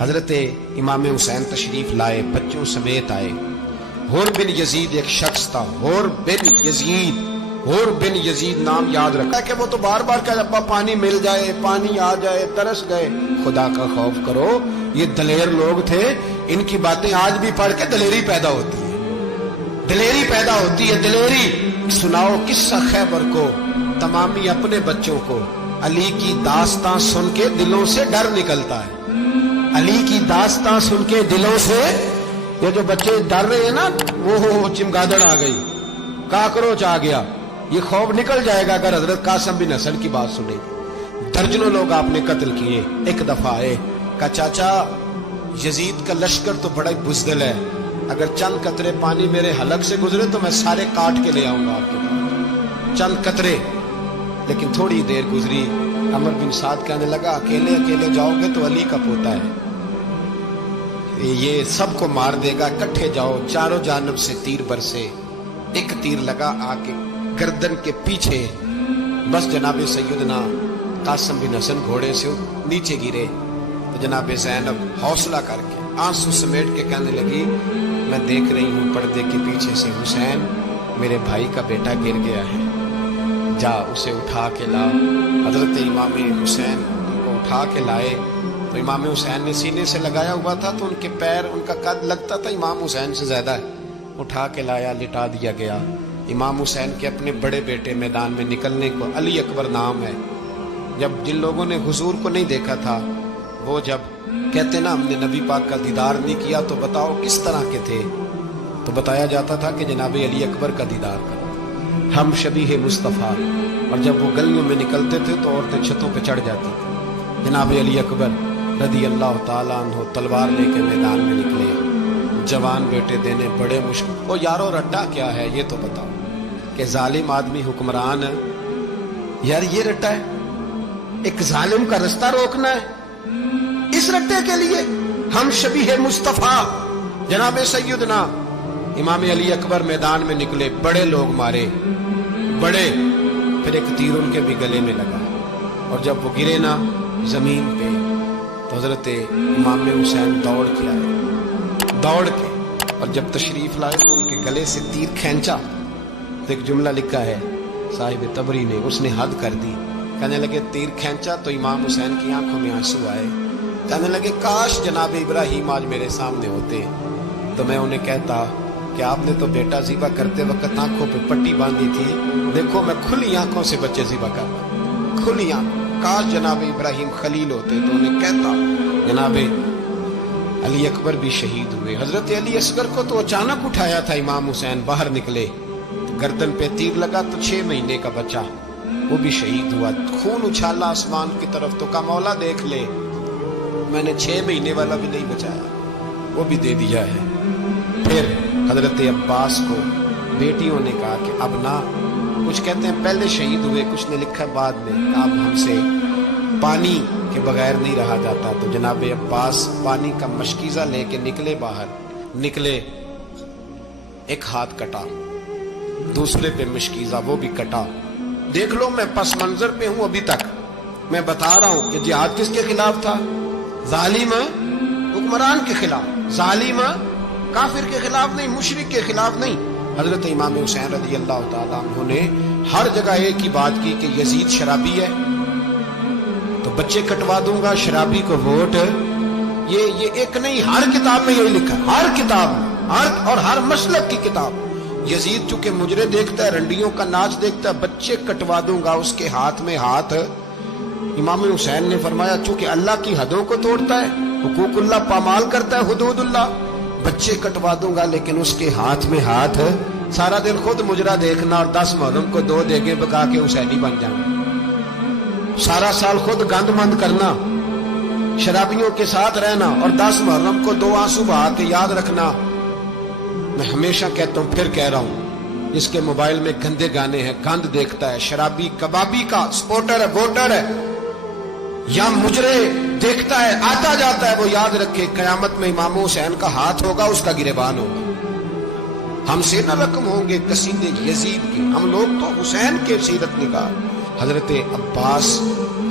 حضرت امام حسین تشریف لائے، بچوں سمیت آئے۔ حور بن یزید ایک شخص تھا، حور بن یزید نام یاد رکھا کہ وہ تو بار بار کہ ابا پانی مل جائے، پانی آ جائے، ترس گئے۔ خدا کا خوف کرو، یہ دلیر لوگ تھے، ان کی باتیں آج بھی پڑھ کے دلیری پیدا ہوتی ہے، دلیری۔ سناؤ قصہ خیبر کو، تمامی اپنے بچوں کو علی کی داستان سن کے دلوں سے ڈر نکلتا ہے، علی کی داستان سن کے دلوں سے یہ جو بچے ڈر رہے ہیں نا، وہ چمگادڑ آ گئی، کاکروچ آ گیا، یہ خوف نکل جائے گا اگر حضرت قاسم بن حسن کی بات سنیں۔ درجنوں لوگ آپ نے قتل کیے۔ ایک دفعہ آئے، کہا چاچا یزید کا لشکر تو بڑا بزدل ہے، اگر چند قطرے پانی میرے حلق سے گزرے تو میں سارے کاٹ کے لے آؤں گا آپ کے پاس، چند قطرے۔ لیکن تھوڑی دیر گزری، عمر بن سعد کہنے لگا اکیلے جاؤ گے تو علی کا پوتا ہے، یہ سب کو مار دے گا، اکٹھے جاؤ۔ چاروں جانب سے تیر برسے، ایک تیر لگا آ کے گردن کے پیچھے، بس جناب سیدنا قاسم بن حسن گھوڑے سے نیچے گرے۔ تو جناب زینب حوصلہ کر کے آنسو سمیٹ کے کہنے لگی میں دیکھ رہی ہوں پردے کے پیچھے سے حسین میرے بھائی کا بیٹا گر گیا ہے، جا اسے اٹھا کے لا۔ حضرت امام حسین کو اٹھا کے لائے تو امام حسین نے سینے سے لگایا ہوا تھا تو ان کے پیر، ان کا قد لگتا تھا امام حسین سے زیادہ ہے، اٹھا کے لایا، لٹا دیا گیا۔ امام حسین کے اپنے بڑے بیٹے میدان میں نکلنے کو، علی اکبر نام ہے، جب جن لوگوں نے حضور کو نہیں دیکھا تھا وہ جب کہتے نا ہم نے نبی پاک کا دیدار نہیں کیا تو بتاؤ کس طرح کے تھے، تو بتایا جاتا تھا کہ جناب علی اکبر کا دیدار کرو، ہم شبیہ مصطفیٰ۔ اور جب وہ گلیوں میں نکلتے تھے تو عورتیں چھتوں پہ چڑھ جاتی تھی۔ جناب علی اکبر رضی اللہ تعالیٰ عنہ تلوار لے کے میدان میں نکلے، جوان بیٹے دینے بڑے مشکل۔ او یارو رٹا کیا ہے یہ تو بتاؤ، کہ ظالم آدمی حکمران ہے یار، یہ رٹا ہے، ایک ظالم کا رستہ روکنا ہے، اس رٹے کے لیے ہم شبیہ مصطفیٰ۔ جناب سیدنا امام علی اکبر میدان میں نکلے، بڑے لوگ مارے، بڑے، پھر ایک تیر ان کے بھی گلے میں لگا، اور جب وہ گرے نا زمین پہ تو حضرت امام حسین دوڑ کے آئے، اور جب تشریف لائے تو ان کے گلے سے تیر کھینچا تو ایک جملہ لکھا ہے صاحب تبری نے، اس نے حد کر دی، کہنے لگے تیر کھینچا تو امام حسین کی آنکھوں میں آنسو آئے، کہنے لگے کاش جناب ابراہیم آج میرے سامنے ہوتے تو میں انہیں کہتا کہ آپ نے تو بیٹا ذبح کرتے وقت آنکھوں پہ پٹی باندھی تھی، دیکھو میں کھلی آنکھوں سے بچے ذبح کر رہا ہوں، کھلی آنکھوں۔ کاش جناب ابراہیم خلیل ہوتے تو انہیں کہتا۔ جناب علی اکبر بھی شہید ہوئے۔ حضرت علی اصغر کو تو اچانک اٹھایا تھا امام حسین، باہر نکلے، گردن پہ تیر لگا تو 6 مہینے کا بچہ وہ بھی شہید ہوا، خون اچھالا آسمان کی طرف، تو کہا مولا دیکھ لے میں نے 6 مہینے والا بھی نہیں بچایا، وہ بھی دے دیا ہے۔ پھر حضرت عباس کو بیٹیوں نے کہا کہ اب نہ، کچھ کہتے ہیں پہلے شہید ہوئے، کچھ نے لکھا بعد میں، اب ہم سے پانی کے بغیر نہیں رہا جاتا، تو جناب عباس پانی کا مشکیزہ لے کے نکلے، باہر نکلے، ایک ہاتھ کٹا، دوسرے پہ مشکیزہ وہ بھی کٹا۔ دیکھ لو میں پس منظر پہ ہوں ابھی تک، میں بتا رہا ہوں کہ جہاد کس کے خلاف تھا؟ ظالم حکمران کے خلاف، ظالم کافر کے خلاف نہیں، مشرک کے خلاف نہیں۔ حضرت امام حسین رضی اللہ تعالیٰ عنہ نے ہر جگہ ایک ہی بات کی کہ یزید شرابی ہے تو بچے کٹوا دوں گا، شرابی کو ووٹ، یہ ایک نہیں، ہر کتاب میں یہی لکھا، ہر کتاب میں، اور ہر مسلک کی کتاب۔ یزید چونکہ مجرے دیکھتا ہے، رنڈیوں کا ناچ دیکھتا ہے، بچے کٹوا دوں گا، اس کے ہاتھ میں ہاتھ۔ امام حسین نے فرمایا چونکہ اللہ کی حدوں کو توڑتا ہے، حقوق اللہ پامال کرتا ہے، حدود اللہ، بچے کٹوا دوں گا لیکن اس کے ہاتھ میں ہاتھ۔ سارا دن خود مجرا دیکھنا اور 10 محرم کو 2 دیگیں پکا کے حسینی بن جانا، سارا سال خود گند مند کرنا، شرابیوں کے ساتھ رہنا، اور 10 محرم کو 2 آنسو بہا کے یاد رکھنا۔ میں ہمیشہ کہتا ہوں، پھر کہہ رہا ہوں، جس کے موبائل میں گندے گانے ہیں، گند دیکھتا ہے، شرابی کبابی کا سپورٹر ہے، ووٹر ہے، یا مجرے دیکھتا ہے، آتا جاتا ہے، وہ یاد رکھے قیامت میں امام حسین کا ہاتھ ہوگا، اس کا گریبان ہوگا۔ ہم سے نہ رقم ہوں گے قصیدے یزید کے، ہم لوگ تو حسین کے سیرت نگار۔ حضرت عباس